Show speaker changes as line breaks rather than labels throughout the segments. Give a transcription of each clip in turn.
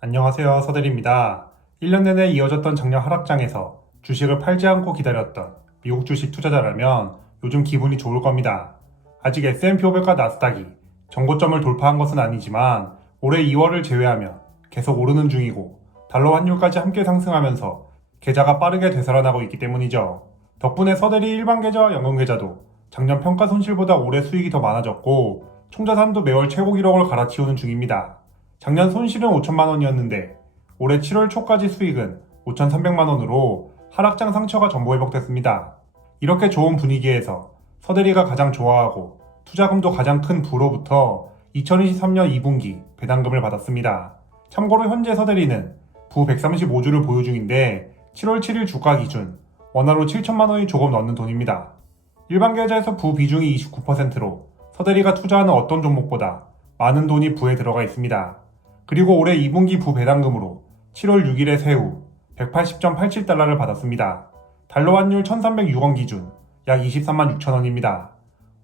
안녕하세요. 서대리입니다. 1년 내내 이어졌던 작년 하락장에서 주식을 팔지 않고 기다렸던 미국 주식 투자자라면 요즘 기분이 좋을 겁니다. 아직 S&P 500과 나스닥이 정고점을 돌파한 것은 아니지만 올해 2월을 제외하면 계속 오르는 중이고 달러 환율까지 함께 상승하면서 계좌가 빠르게 되살아나고 있기 때문이죠. 덕분에 서대리 일반 계좌와 연금 계좌도 작년 평가 손실보다 올해 수익이 더 많아졌고 총자산도 매월 최고 기록을 갈아치우는 중입니다. 작년 손실은 5천만 원이었는데 올해 7월 초까지 수익은 5,300만 원으로 하락장 상처가 전부 회복됐습니다. 이렇게 좋은 분위기에서 서대리가 가장 좋아하고 투자금도 가장 큰 부로부터 2023년 2분기 배당금을 받았습니다. 참고로 현재 서대리는 부 135주를 보유 중인데 7월 7일 주가 기준 원화로 7천만 원이 조금 넘는 돈입니다. 일반 계좌에서 부 비중이 29%로 서대리가 투자하는 어떤 종목보다 많은 돈이 부에 들어가 있습니다. 그리고 올해 2분기 부 배당금으로 7월 6일에 세후 180.87달러를 받았습니다. 달러 환율 1306원 기준 약 23만 6천 원입니다.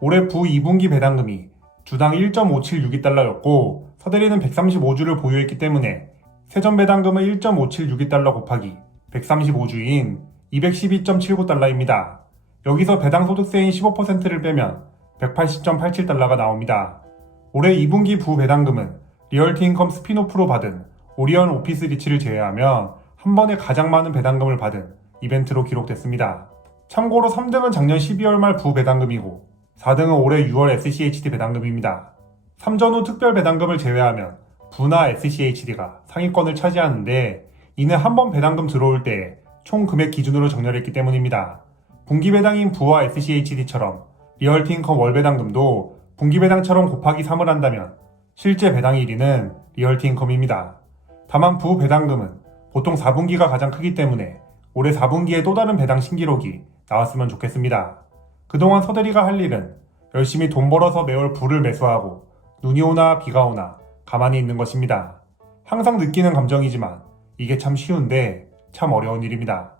올해 부 2분기 배당금이 주당 1.5762달러였고 서대리는 135주를 보유했기 때문에 세전 배당금은 1.5762달러 곱하기 135주인 212.79달러입니다. 여기서 배당 소득세인 15%를 빼면 180.87달러가 나옵니다. 올해 2분기 부 배당금은 리얼티 인컴 스피노프로 받은 오리온 오피스 리치를 제외하면 한 번에 가장 많은 배당금을 받은 이벤트로 기록됐습니다. 참고로 3등은 작년 12월 말 부 배당금이고 4등은 올해 6월 SCHD 배당금입니다. 3전 후 특별 배당금을 제외하면 부나 SCHD가 상위권을 차지하는데 이는 한 번 배당금 들어올 때 총 금액 기준으로 정렬했기 때문입니다. 분기 배당인 부와 SCHD처럼 리얼티 인컴 월 배당금도 분기 배당처럼 곱하기 3을 한다면 실제 배당 1위는 리얼티 인컴입니다. 다만 부 배당금은 보통 4분기가 가장 크기 때문에 올해 4분기에 또 다른 배당 신기록이 나왔으면 좋겠습니다. 그동안 서대리가 할 일은 열심히 돈 벌어서 매월 부를 매수하고 눈이 오나 비가 오나 가만히 있는 것입니다. 항상 느끼는 감정이지만 이게 참 쉬운데 참 어려운 일입니다.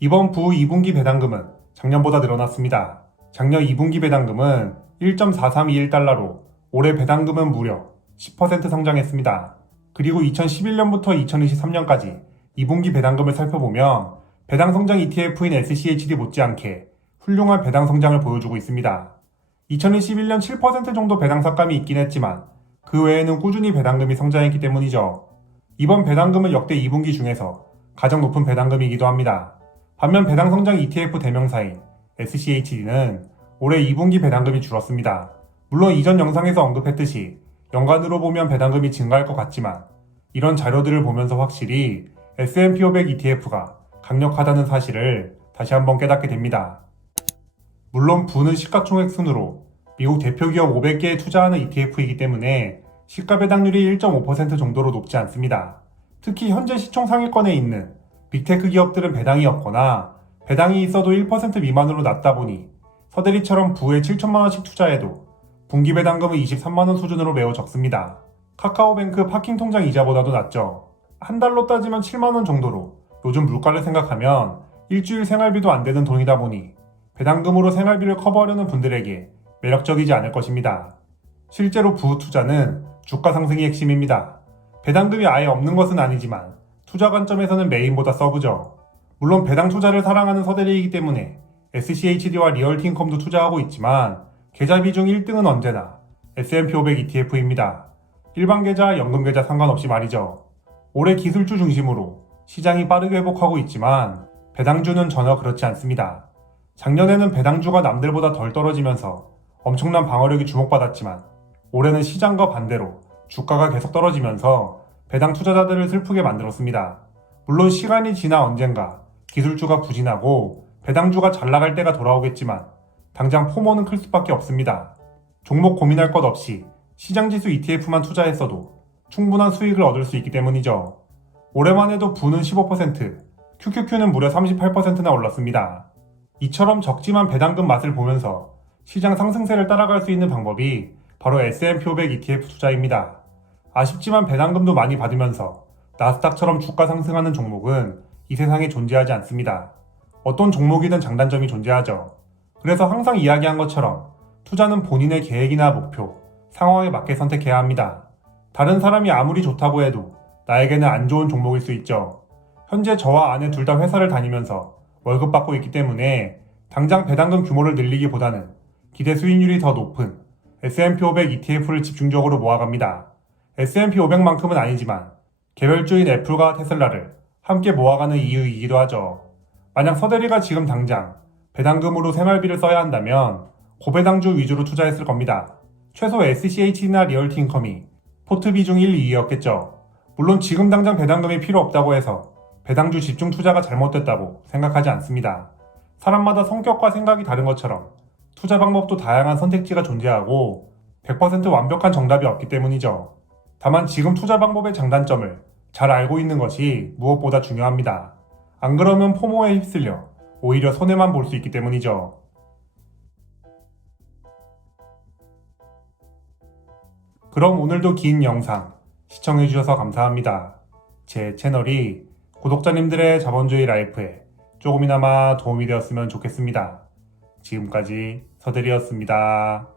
이번 부 2분기 배당금은 작년보다 늘어났습니다. 작년 2분기 배당금은 1.4321달러로 올해 배당금은 무려 10% 성장했습니다. 그리고 2011년부터 2023년까지 2분기 배당금을 살펴보면 배당 성장 ETF인 SCHD 못지않게 훌륭한 배당 성장을 보여주고 있습니다. 2021년 7% 정도 배당 삭감이 있긴 했지만 그 외에는 꾸준히 배당금이 성장했기 때문이죠. 이번 배당금은 역대 2분기 중에서 가장 높은 배당금이기도 합니다. 반면 배당 성장 ETF 대명사인 SCHD는 올해 2분기 배당금이 줄었습니다. 물론 이전 영상에서 언급했듯이 연간으로 보면 배당금이 증가할 것 같지만 이런 자료들을 보면서 확실히 S&P 500 ETF가 강력하다는 사실을 다시 한번 깨닫게 됩니다. 물론 부는 시가총액 순으로 미국 대표 기업 500개에 투자하는 ETF이기 때문에 시가 배당률이 1.5% 정도로 높지 않습니다. 특히 현재 시총 상위권에 있는 빅테크 기업들은 배당이 없거나 배당이 있어도 1% 미만으로 낮다 보니 서대리처럼 부에 7천만 원씩 투자해도 분기 배당금은 23만 원 수준으로 매우 적습니다. 카카오뱅크 파킹 통장 이자보다도 낮죠. 한 달로 따지면 7만 원 정도로 요즘 물가를 생각하면 일주일 생활비도 안 되는 돈이다 보니 배당금으로 생활비를 커버하려는 분들에게 매력적이지 않을 것입니다. 실제로 부우 투자는 주가 상승이 핵심입니다. 배당금이 아예 없는 것은 아니지만 투자 관점에서는 메인보다 서브죠. 물론 배당 투자를 사랑하는 서대리이기 때문에 SCHD와 리얼티 인컴도 투자하고 있지만 계좌 비중 1등은 언제나 S&P 500 ETF입니다. 일반 계좌, 연금 계좌 상관없이 말이죠. 올해 기술주 중심으로 시장이 빠르게 회복하고 있지만 배당주는 전혀 그렇지 않습니다. 작년에는 배당주가 남들보다 덜 떨어지면서 엄청난 방어력이 주목받았지만 올해는 시장과 반대로 주가가 계속 떨어지면서 배당 투자자들을 슬프게 만들었습니다. 물론 시간이 지나 언젠가 기술주가 부진하고 배당주가 잘 나갈 때가 돌아오겠지만 당장 포모는 클 수밖에 없습니다. 종목 고민할 것 없이 시장지수 ETF만 투자했어도 충분한 수익을 얻을 수 있기 때문이죠. 올해만 해도 부는 15%, QQQ는 무려 38%나 올랐습니다. 이처럼 적지만 배당금 맛을 보면서 시장 상승세를 따라갈 수 있는 방법이 바로 S&P 500 ETF 투자입니다. 아쉽지만 배당금도 많이 받으면서 나스닥처럼 주가 상승하는 종목은 이 세상에 존재하지 않습니다. 어떤 종목이든 장단점이 존재하죠. 그래서 항상 이야기한 것처럼 투자는 본인의 계획이나 목표, 상황에 맞게 선택해야 합니다. 다른 사람이 아무리 좋다고 해도 나에게는 안 좋은 종목일 수 있죠. 현재 저와 아내 둘 다 회사를 다니면서 월급 받고 있기 때문에 당장 배당금 규모를 늘리기보다는 기대 수익률이 더 높은 S&P 500 ETF를 집중적으로 모아갑니다. S&P 500만큼은 아니지만 개별주인 애플과 테슬라를 함께 모아가는 이유이기도 하죠. 만약 서대리가 지금 당장 배당금으로 생활비를 써야 한다면 고배당주 위주로 투자했을 겁니다. 최소 SCH나 리얼티 인컴이 포트 비중 1, 2위였겠죠. 물론 지금 당장 배당금이 필요 없다고 해서 배당주 집중 투자가 잘못됐다고 생각하지 않습니다. 사람마다 성격과 생각이 다른 것처럼 투자 방법도 다양한 선택지가 존재하고 100% 완벽한 정답이 없기 때문이죠. 다만 지금 투자 방법의 장단점을 잘 알고 있는 것이 무엇보다 중요합니다. 안 그러면 포모에 휩쓸려 오히려 손해만 볼 수 있기 때문이죠. 그럼 오늘도 긴 영상 시청해주셔서 감사합니다. 제 채널이 구독자님들의 자본주의 라이프에 조금이나마 도움이 되었으면 좋겠습니다. 지금까지 서대리였습니다.